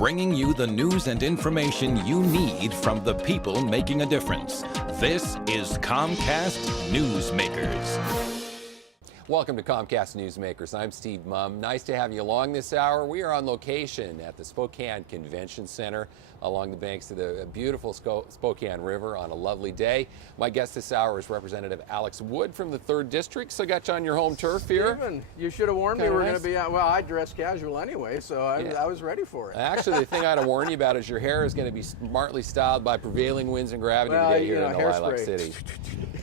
bringing you the news and information you need from the people making a difference. This is Comcast Newsmakers. Welcome to Comcast Newsmakers. I'm Steve Mumm. Nice to have you along this hour. We are on location at the Spokane Convention Center along the banks of the beautiful Spokane River on a lovely day. My guest this hour is Representative Alex Wood from the 3rd District. So got you on your home turf here. Steven, you should have warned me we were going to be out. Well, I dress casual anyway, so I was ready for it. Actually, the thing I ought to warn you about is your hair is going to be smartly styled by prevailing winds and gravity today here in the Lilac City.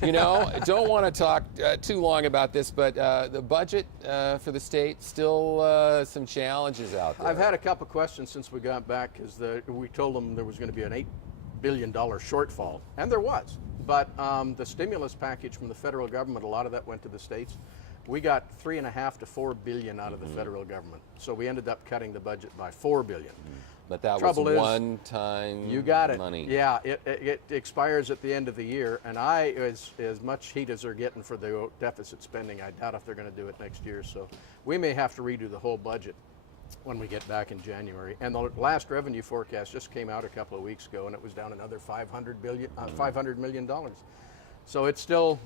You know, don't want to talk too long about this, but the budget for the state, still some challenges out there. I've had a couple questions since we got back because we told them there was going to be an $8 billion shortfall, and there was. But the stimulus package from the federal government, a lot of that went to the states. We got $3.5 to $4 billion out of the federal government, so we ended up cutting the budget by $4 billion. But that Trouble was is, one-time you got it. money. Yeah, it expires at the end of the year, and as much heat as they're getting for the deficit spending, I doubt if they're going to do it next year. So we may have to redo the whole budget when we get back in January. And the last revenue forecast just came out a couple of weeks ago, and it was down another $500 million. So it's still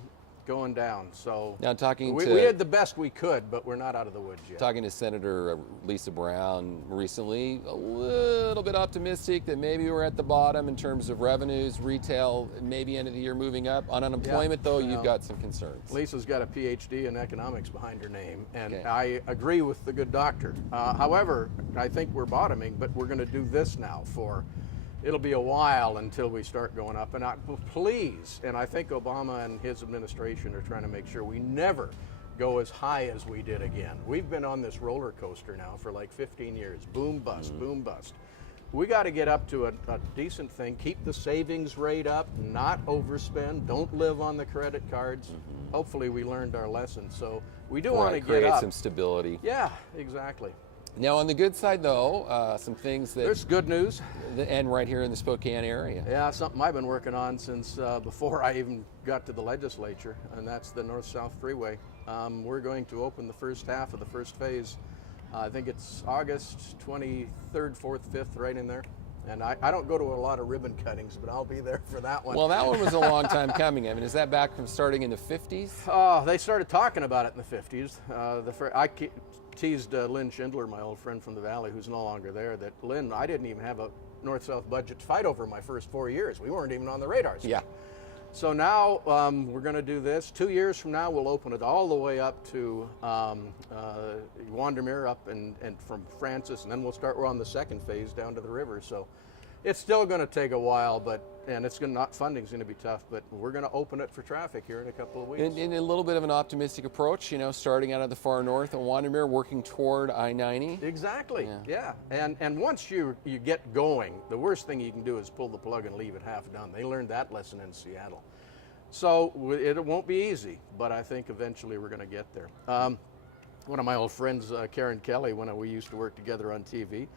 going down. So now we did the best we could, but we're not out of the woods yet. Talking to Senator Lisa Brown recently, a little bit optimistic that maybe we're at the bottom in terms of revenues, retail, maybe end of the year moving up. On unemployment, though, you've got some concerns. Lisa's got a PhD in economics behind her name, and I agree with the good doctor. However, I think we're bottoming, but we're going to do this now for it'll be a while until we start going up. And please, and I think Obama and his administration are trying to make sure we never go as high as we did again. We've been on this roller coaster now for like 15 years. Boom, bust, boom, bust. We got to get up to a decent thing. Keep the savings rate up, not overspend. Don't live on the credit cards. Hopefully we learned our lesson. So we do want to get up. Create some stability. Yeah, exactly. Now, on the good side, though, some things that... There's good news. And right here in the Spokane area. Yeah, something I've been working on since before I even got to the legislature, and that's the North-South Freeway. We're going to open the first half of the first phase. I think it's August 23rd, 4th, 5th, right in there. And I don't go to a lot of ribbon cuttings, but I'll be there for that one. Well, that one was a long time coming. I mean, is that back from starting in the 50s? They started talking about it in the 50s. I teased Lynn Schindler, my old friend from the Valley, who's no longer there, that Lynn, I didn't even have a North-South budget to fight over my first 4 years. We weren't even on the radar screen. Yeah. So now we're going to do this. 2 years from now, we'll open it all the way up to Wandermere up and from Francis, and then we're on the second phase down to the river. So it's still going to take a while, and funding's going to be tough, but we're going to open it for traffic here in a couple of weeks. And a little bit of an optimistic approach, you know, starting out of the far north and Wandermere, working toward I-90. Exactly, yeah. And once you get going, the worst thing you can do is pull the plug and leave it half done. They learned that lesson in Seattle. So it won't be easy, but I think eventually we're going to get there. One of my old friends, Karen Kelly, when we used to work together on TV,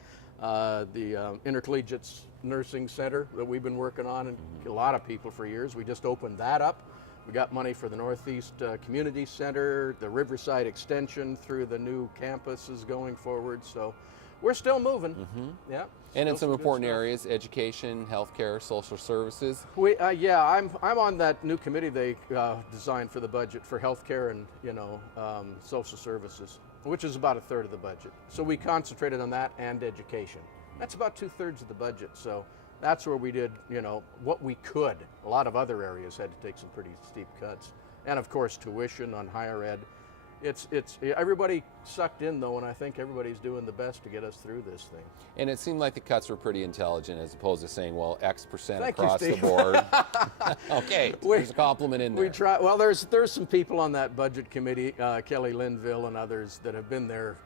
the Intercollegiate Nursing Center that we've been working on, and a lot of people for years. We just opened that up. We got money for the Northeast Community Center, the Riverside Extension through the new campuses going forward. So we're still moving. Yeah. And in some important areas, education, healthcare, social services. I'm on that new committee they designed for the budget for healthcare and social services, which is about 1/3 of the budget. So we concentrated on that and education. That's about 2/3 of the budget. So that's where we did, what we could. A lot of other areas had to take some pretty steep cuts. And of course, tuition on higher ed. It's everybody sucked in though, and I think everybody's doing the best to get us through this thing. And it seemed like the cuts were pretty intelligent, as opposed to saying, well, X% Thank across you, the board. Okay, there's a compliment in there. We try. Well, there's some people on that budget committee, Kelly Linville and others, that have been there,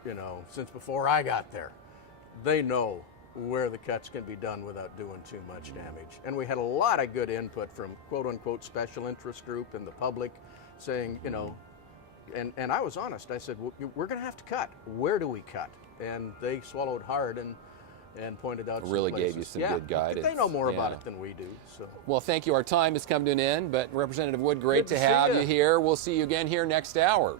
since before I got there. They know where the cuts can be done without doing too much damage. And we had a lot of good input from quote-unquote special interest group and the public saying, and I was honest. I said, we're going to have to cut. Where do we cut? And they swallowed hard and pointed out some really places. gave you some good guidance. They know more about it than we do. So. Well, thank you. Our time has come to an end, but Representative Wood, great to have you here. We'll see you again here next hour.